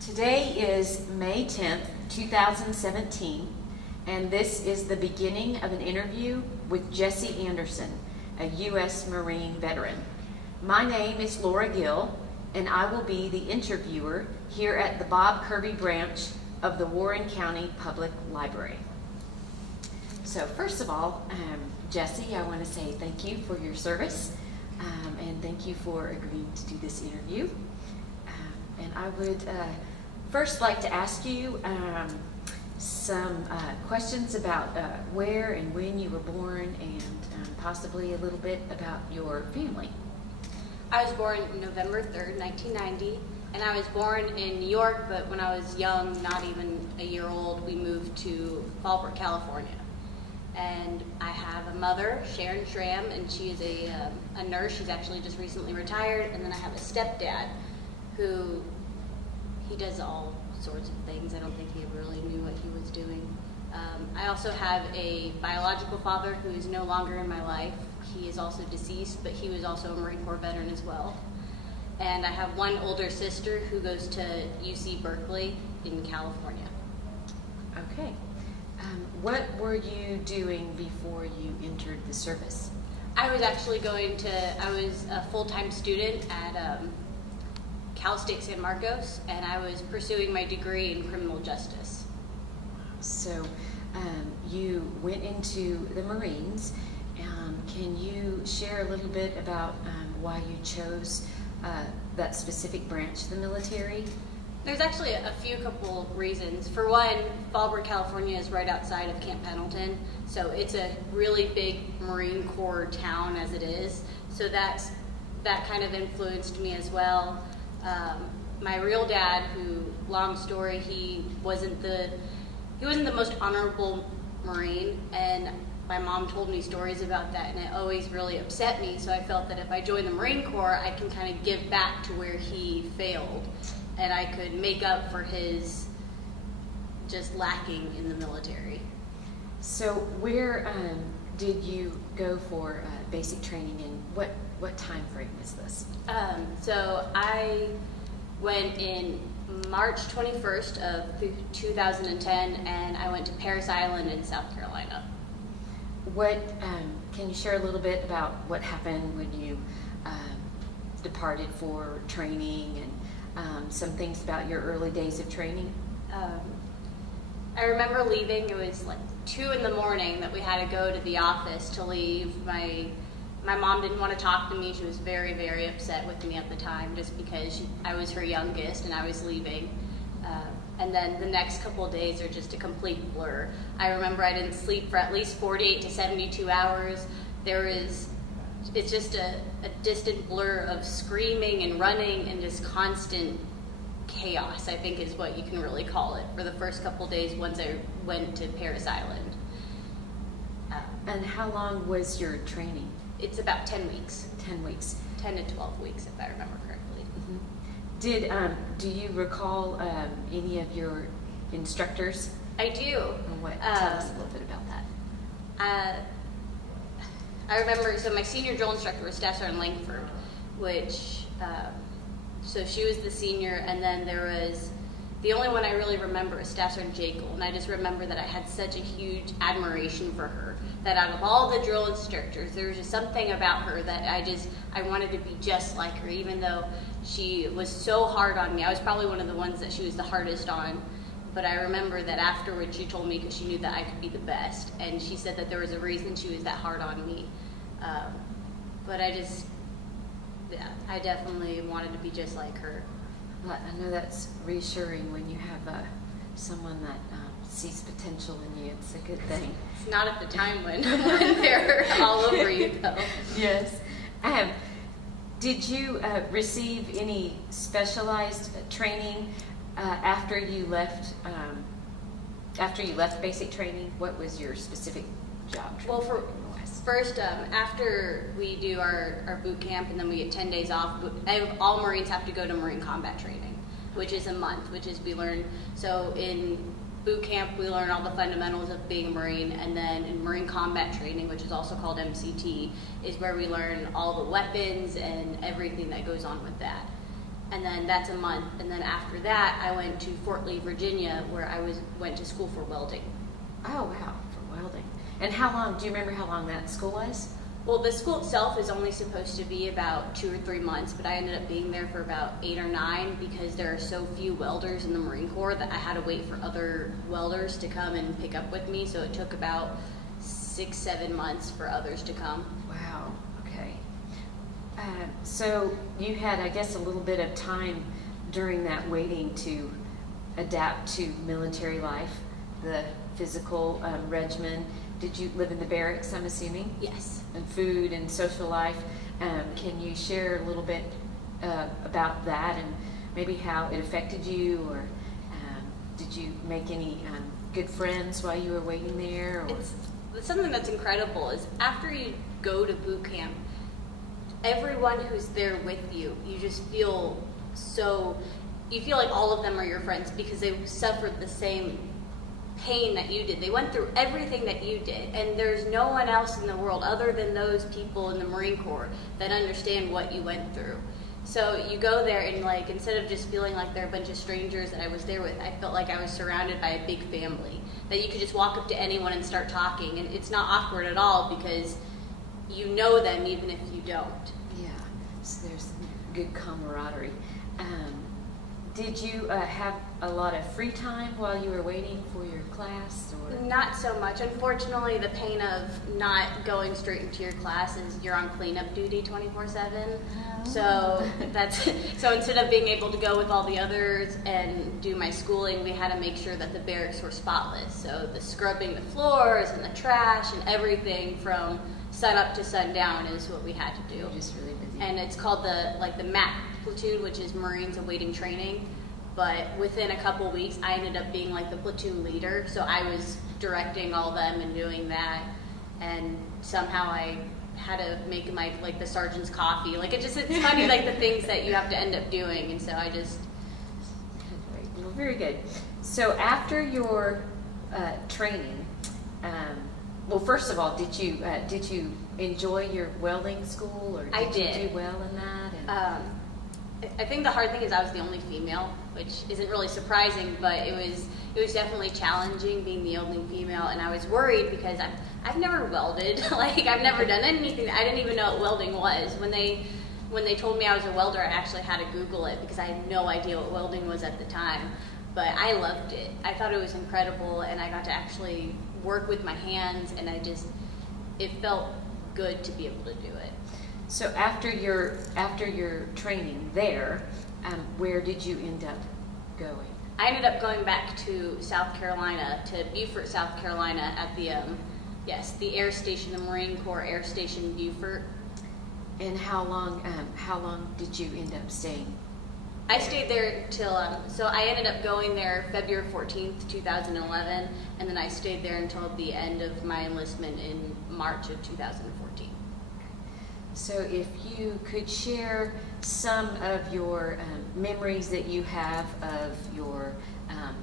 Today is May 10th, 2017, and this is the beginning of an interview with Jessie Anderson, a U.S. Marine veteran. My name is Laura Gill, and I will be the interviewer here at the Bob Kirby branch of the Warren County Public Library. So first of all, Jessie, I want to say thank you for your service, and thank you for agreeing to do this interview. And I would first like to ask you some questions about where and when you were born, and possibly a little bit about your family. I was born November 3rd, 1990, and I was born in New York, but when I was young, not even a year old, we moved to Fallbrook, California. And I have a mother, Sharon Schramm, and she is a nurse. She's actually just recently retired. And then I have a stepdad who, he does all sorts of things. I don't think he ever really knew what he was doing. I also have a biological father who is no longer in my life. He is also deceased, but he was also a Marine Corps veteran as well. And I have one older sister who goes to UC Berkeley in California. Okay. What were you doing before you entered the service? I was actually I was a full-time student at Cal State San Marcos, and I was pursuing my degree in criminal justice. So you went into the Marines. Can you share a little bit about why you chose that specific branch of the military? There's actually a couple reasons. For one, Fallbrook, California is right outside of Camp Pendleton, so it's a really big Marine Corps town as it is. So that kind of influenced me as well. My real dad, who, long story, he wasn't the most honorable Marine, and my mom told me stories about that, and it always really upset me. So I felt that if I joined the Marine Corps, I can kind of give back to where he failed, and I could make up for his just lacking in the military. So where did you go for basic training, and what time frame is this? So I went in March 21st of 2010, and I went to Parris Island in South Carolina. What can you share a little bit about what happened when you departed for training, and some things about your early days of training? I remember leaving. It was like 2 in the morning that we had to go to the office to leave. My mom didn't want to talk to me. She was very, very upset with me at the time, just because I was her youngest and I was leaving. And then the next couple of days are just a complete blur. I remember I didn't sleep for at least 48 to 72 hours. It's just a distant blur of screaming and running and just constant chaos, I think is what you can really call it, for the first couple of days once I went to Parris Island. And how long was your training? It's about 10 weeks. 10 weeks. 10 to 12 weeks, if I remember correctly. Mm-hmm. Do you recall any of your instructors? I do. Tell us a little bit about that. I remember, so my senior drill instructor was Staff Sergeant Langford, which, so she was the senior, and then there was, the only one I really remember is Staff Sergeant Jekyll, and I just remember that I had such a huge admiration for her, that out of all the drill instructors, there was just something about her that I wanted to be just like her, even though she was so hard on me. I was probably one of the ones that she was the hardest on, but I remember that afterwards she told me, because she knew that I could be the best, and she said that there was a reason she was that hard on me. But I definitely wanted to be just like her. Well, I know that's reassuring when you have someone that sees potential in you. It's a good thing. It's not at the time when they're all over you, though. Yes. Did you receive any specialized training after you left? After you left basic training, what was your specific job? Well, first, after we do our boot camp and then we get 10 days off, all Marines have to go to Marine combat training, which is a month, which is we learn. So in boot camp, we learn all the fundamentals of being a Marine, and then in Marine combat training, which is also called MCT, is where we learn all the weapons and everything that goes on with that. and then that's a month. And then after that, I went to Fort Lee, Virginia, where I went to school for welding. Oh, wow, for welding. And how long, do you remember how long that school was? Well, the school itself is only supposed to be about 2 or 3 months, but I ended up being there for about 8 or 9 because there are so few welders in the Marine Corps that I had to wait for other welders to come and pick up with me. So it took about 6-7 months for others to come. Wow, okay. So you had, I guess, a little bit of time during that waiting to adapt to military life, the physical regimen. Did you live in the barracks, I'm assuming? Yes. And food and social life. Can you share a little bit about that and maybe how it affected you, or did you make any good friends while you were waiting there? Or? It's something that's incredible is after you go to boot camp, everyone who's there with you, you just feel you feel like all of them are your friends because they suffered the same pain that you did. They went through everything that you did, and there's no one else in the world other than those people in the Marine Corps that understand what you went through. So you go there and like, instead of just feeling like they're a bunch of strangers that I was there with, I felt like I was surrounded by a big family, that you could just walk up to anyone and start talking, and it's not awkward at all because you know them even if you don't. Yeah, so there's good camaraderie. Did you have a lot of free time while you were waiting for your class? Or? Not so much. Unfortunately, the pain of not going straight into your class is you're on cleanup duty 24/7. So so instead of being able to go with all the others and do my schooling, we had to make sure that the barracks were spotless. So the scrubbing the floors and the trash and everything from sun up to sundown is what we had to do. You're just really busy. And it's called the MAP platoon, which is Marines Awaiting Training. But within a couple weeks, I ended up being like the platoon leader. So I was directing all them and doing that. And somehow I had to make the sergeant's coffee. It's funny, like the things that you have to end up doing. And so I just. Well, very good. So after your training, well, first of all, did you enjoy your welding school, or I did. You do well in that? And... I think the hard thing is I was the only female, which isn't really surprising, but it was definitely challenging being the only female, and I was worried because I've never welded. I've never done anything. I didn't even know what welding was. When they told me I was a welder, I actually had to Google it because I had no idea what welding was at the time. But I loved it. I thought it was incredible, and I got to actually work with my hands, and it felt good to be able to do it. So after your training there, where did you end up going? I ended up going back to South Carolina, to Beaufort, South Carolina, at the air station, the Marine Corps Air Station Beaufort. And how long did you end up staying? I stayed there till so I ended up going there February 14th, 2011, and then I stayed there until the end of my enlistment in March of 2014. So if you could share some of your memories that you have of your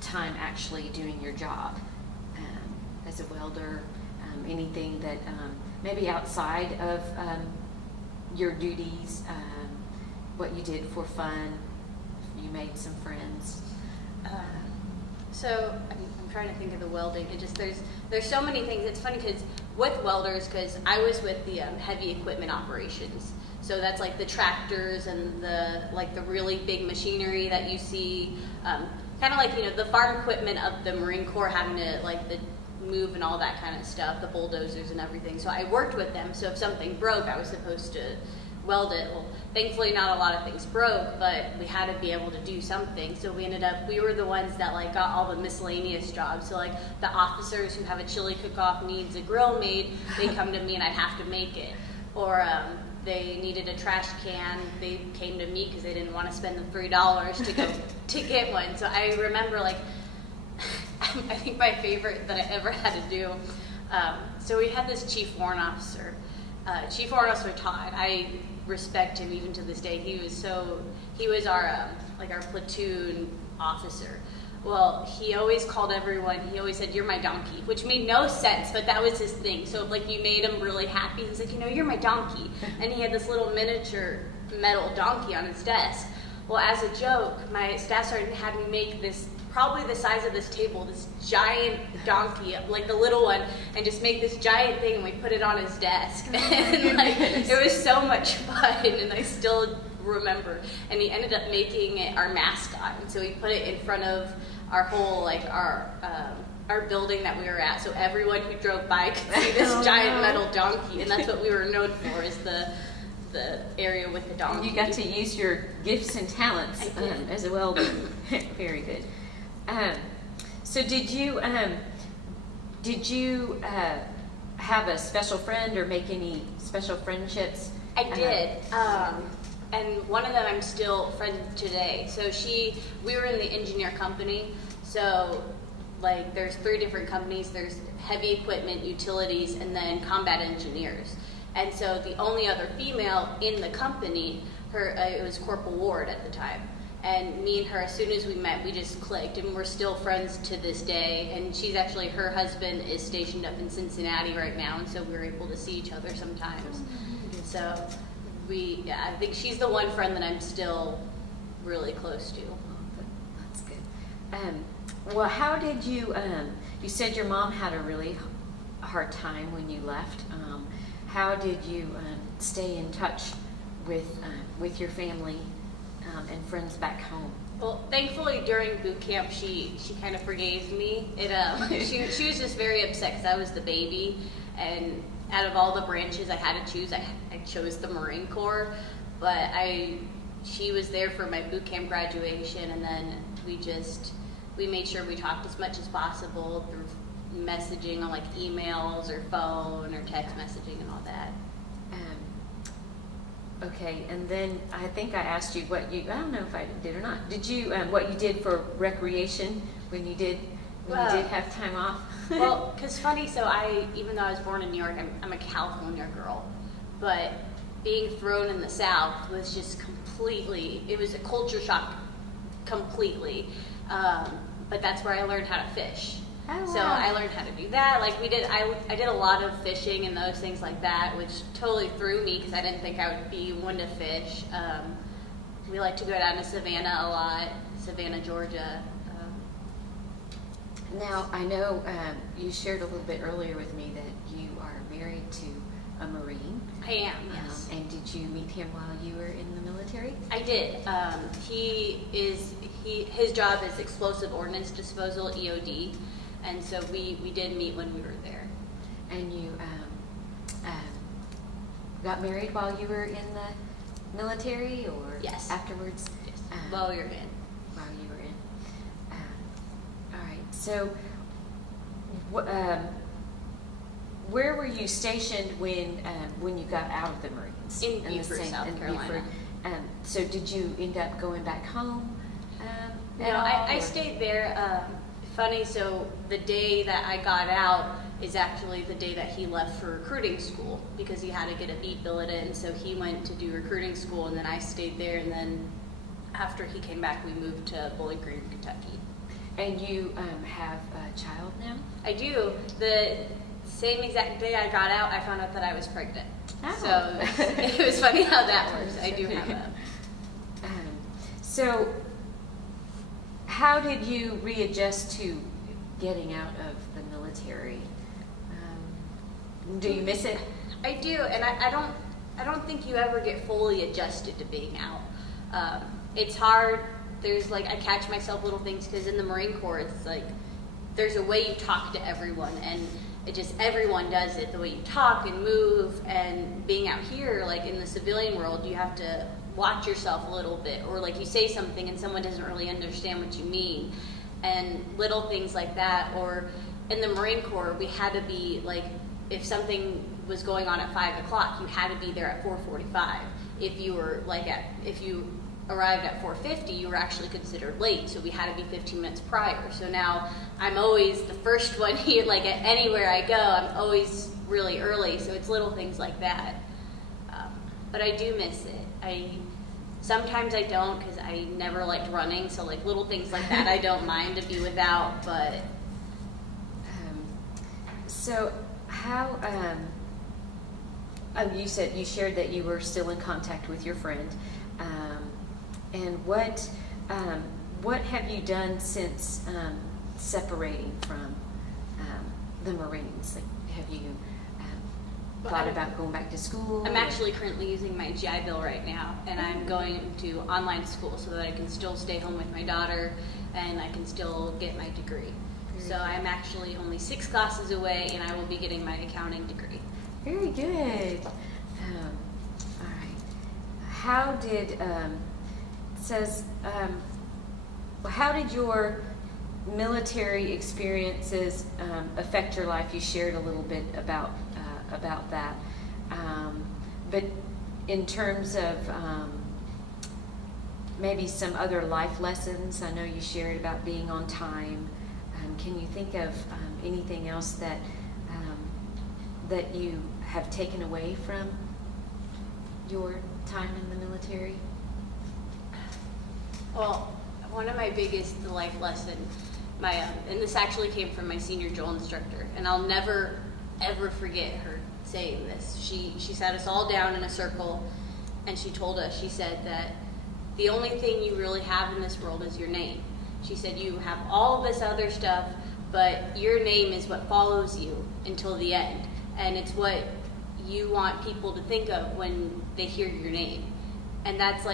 time actually doing your job as a welder, anything that maybe outside of your duties, what you did for fun, you made some friends. So I'm trying to think of the welding. There's so many things. It's funny because with welders, because I was with the heavy equipment operations. So that's like the tractors and the really big machinery that you see, kind of like the farm equipment of the Marine Corps, having to the move and all that kind of stuff, the bulldozers and everything. So I worked with them. So if something broke, I was supposed to weld it. Well, thankfully not a lot of things broke, but we had to be able to do something. So we were the ones that got all the miscellaneous jobs. So the officers who have a chili cook-off needs a grill made, they come to me and I'd have to make it. Or they needed a trash can, they came to me because they didn't want to spend the $3 to go to get one. So I remember I think my favorite that I ever had to do, so we had this chief warrant officer. Chief Warrant Officer Todd, I respect him even to this day. He was our platoon officer. Well, he always called everyone, he always said, "You're my donkey," which made no sense, but that was his thing. So if you made him really happy, he's like, "You're my donkey." And he had this little miniature metal donkey on his desk. Well, as a joke, my staff sergeant had me make this, probably the size of this table, this giant donkey, like the little one, and just make this giant thing, and we put it on his desk. And like, it was so much fun, and I still remember. And he ended up making it our mascot, and so he put it in front of our whole, like, our building that we were at, so everyone who drove by could see this giant metal donkey, and that's what we were known for, is the area with the donkey. You got to use your gifts and talents as a welder. Very good. So did you have a special friend or make any special friendships? I did. And one of them I'm still friends today. So we were in the engineer company. So like there's 3 different companies. There's heavy equipment, utilities, and then combat engineers. And so the only other female in the company, it was Corporal Ward at the time. And me and her, as soon as we met, we just clicked, and we're still friends to this day. And she's actually, her husband is stationed up in Cincinnati right now, and so we're able to see each other sometimes. So I think she's the one friend that I'm still really close to. That's good. Well, how did you said your mom had a really hard time when you left. How did you stay in touch with your family and friends back home? Well, thankfully during boot camp, she kind of forgave me. She was just very upset because I was the baby, and out of all the branches I had to choose, I chose the Marine Corps. But she was there for my boot camp graduation, and then we made sure we talked as much as possible through messaging on like emails or phone or text messaging and all that. Okay, and then I think I asked you I don't know if I did or not. Did you, what you did for recreation when you did have time off? Well, because funny, so even though I was born in New York, I'm a California girl, but being thrown in the South was just it was a culture shock completely. But that's where I learned how to fish. Oh, wow. So I learned how to do that. Like I did a lot of fishing and those things like that, which totally threw me because I didn't think I would be one to fish. We like to go down to Savannah a lot, Savannah, Georgia. Now, I know you shared a little bit earlier with me that you are married to a Marine. I am, yes. And did you meet him while you were in the military? I did. His job is explosive ordnance disposal, EOD. And so we did meet when we were there. And you got married while you were in the military, or yes, afterwards? Yes, while we were in. While you were in. All right. So, where were you stationed when you got out of the Marines? In Beaufort, South Carolina. So did you end up going back home? No, I stayed there. Funny, so the day that I got out is actually the day that he left for recruiting school because he had to get a beat billet in, so he went to do recruiting school, and then I stayed there, and then after he came back, we moved to Bowling Green, Kentucky. And you have a child now? I do. The same exact day I got out, I found out that I was pregnant. Oh. So it was funny how that works. I do have a... So how did you readjust to getting out of the military? Do you miss it? I do, and I don't think you ever get fully adjusted to being out. It's hard. There's I catch myself little things because in the Marine Corps, it's there's a way you talk to everyone, and everyone does it, the way you talk and move. And being out here, in the civilian world, you have to watch yourself a little bit, or you say something and someone doesn't really understand what you mean, and little things like that. Or in the Marine Corps, we had to be if something was going on at 5 o'clock, you had to be there at 4:45. If you were if you arrived at 4:50, you were actually considered late, so we had to be 15 minutes prior. So now I'm always the first one here, anywhere I go, I'm always really early, so it's little things like that. But I do miss it. Sometimes I don't, because I never liked running, so little things like that I don't mind to be without, but... So how, you said you shared that you were still in contact with your friend. And what have you done since separating from the Marines? Like, have you thought about going back to school? I'm actually currently using my GI Bill right now, and I'm going to online school so that I can still stay home with my daughter and I can still get my degree. So I'm actually only 6 classes away, and I will be getting my accounting degree. Very good. All right. How did how did your military experiences affect your life? You shared a little bit about that, but in terms of maybe some other life lessons, I know you shared about being on time. Can you think of anything else that that you have taken away from your time in the military? Well, one of my biggest life lessons, and this actually came from my senior drill instructor, and I'll never ever forget her saying this. She sat us all down in a circle, and she told us, she said that the only thing you really have in this world is your name. She said you have all of this other stuff, but your name is what follows you until the end, and it's what you want people to think of when they hear your name. And that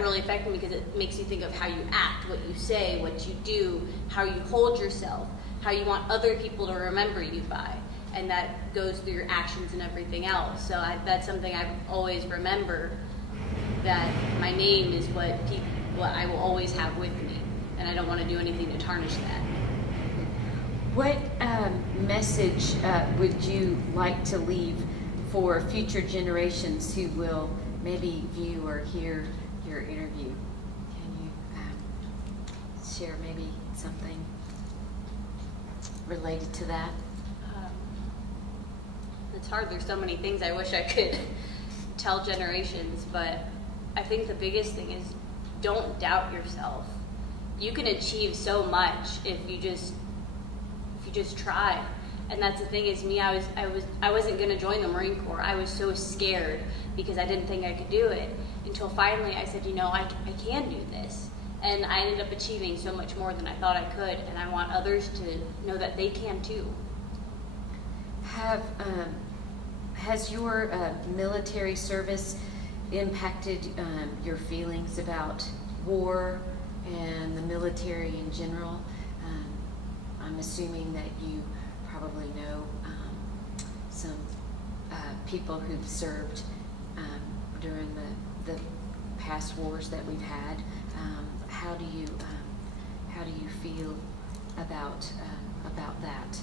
really affected me, because it makes you think of how you act, what you say, what you do, how you hold yourself, how you want other people to remember you by. And that goes through your actions and everything else. So that's something I always remember, that my name is what I will always have with me, and I don't want to do anything to tarnish that. What message would you like to leave for future generations who will maybe view or hear your interview? Can you share maybe something related to that? It's hard. There's so many things I wish I could tell generations, but I think the biggest thing is, don't doubt yourself. You can achieve so much if you just try. And that's the thing, is me, I wasn't going to join the Marine Corps. I was so scared because I didn't think I could do it, until finally I said, I can do this. And I ended up achieving so much more than I thought I could, and I want others to know that they can too. Has your military service impacted your feelings about war and the military in general? I'm assuming that you probably know some people who've served during the past wars that we've had. How do you feel about that?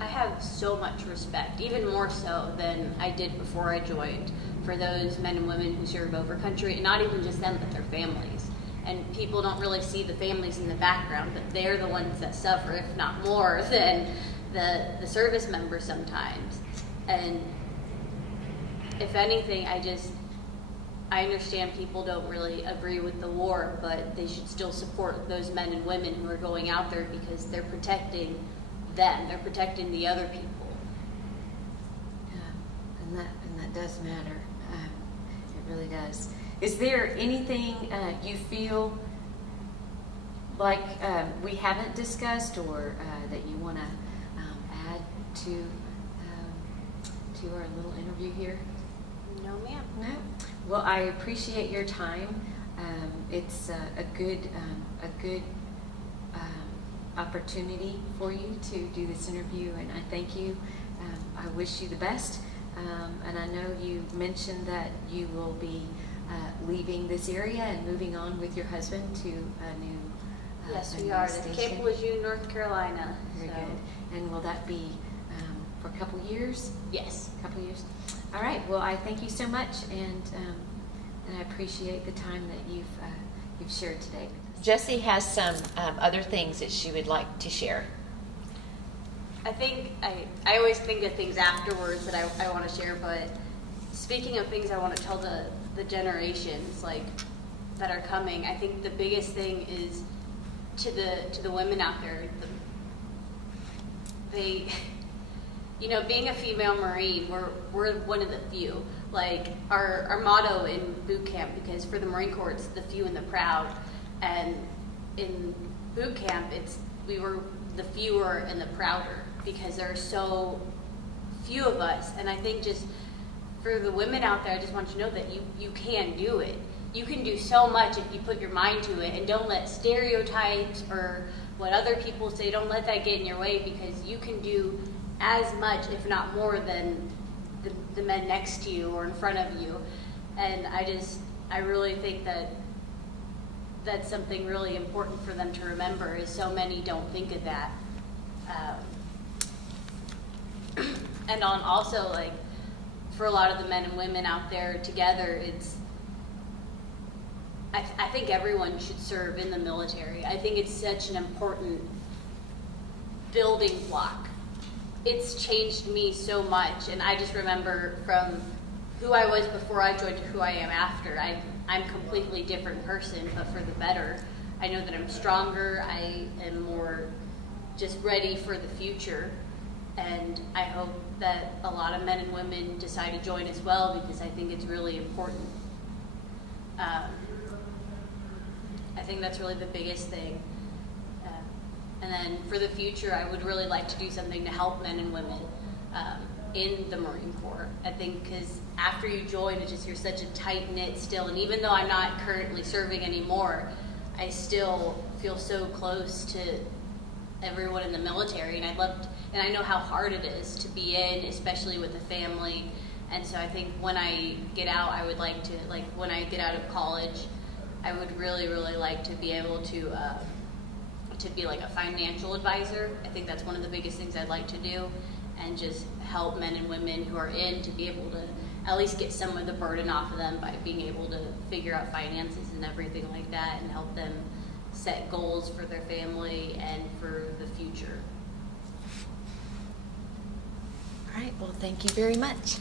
I have so much respect, even more so than I did before I joined, for those men and women who serve over country, and not even just them, but their families. And people don't really see the families in the background, but they're the ones that suffer, if not more, than the service members sometimes. And if anything, I understand people don't really agree with the war, but they should still support those men and women who are going out there, because they're protecting them. They're protecting the other people. Yeah, and that does matter. It really does. Is there anything you feel like we haven't discussed, or that you want to add to our little interview here? No, ma'am. No. Well, I appreciate your time. It's a good opportunity for you to do this interview, and I thank you. I wish you the best. And I know you mentioned that you will be leaving this area and moving on with your husband to a new Yes, a we new are. station. Cape Lejeune, North Carolina. Very good. And will that be for a couple years? Yes. A couple years. All right. Well, I thank you so much, and I appreciate the time that you've shared today. Jessie has some other things that she would like to share. I think I always think of things afterwards that I want to share, but speaking of things I want to tell the generations that are coming, I think the biggest thing is to the women out there. Being a female Marine, we're one of the few. like our motto in boot camp, because for the Marine Corps it's the few and the proud, and in boot camp we were the fewer and the prouder because there are so few of us. And I think just for the women out there, I just want you to know that you can do it. You can do so much if you put your mind to it, and don't let stereotypes or what other people say, don't let that get in your way, because you can do as much, if not more, than the men next to you or in front of you. And I really think that that's something really important for them to remember, is so many don't think of that. And on also, like, for a lot of the men and women out there together, I think everyone should serve in the military. I think it's such an important building block. It's changed me so much, and I just remember from who I was before I joined to who I am after. I'm a completely different person, but for the better. I know that I'm stronger, I am more just ready for the future, and I hope that a lot of men and women decide to join as well, because I think it's really important. I think that's really the biggest thing. And then for the future, I would really like to do something to help men and women in the Marine Corps. I think because after you join, it's just, you're such a tight-knit still, and even though I'm not currently serving anymore, I still feel so close to everyone in the military, and I know how hard it is to be in, especially with a family. And so I think when I get out, I would like to, like, when I get out of college, I would really, really like to be able to be like a financial advisor. I think that's one of the biggest things I'd like to do, and just help men and women who are in to be able to at least get some of the burden off of them by being able to figure out finances and everything like that, and help them set goals for their family and for the future. All right, well, thank you very much.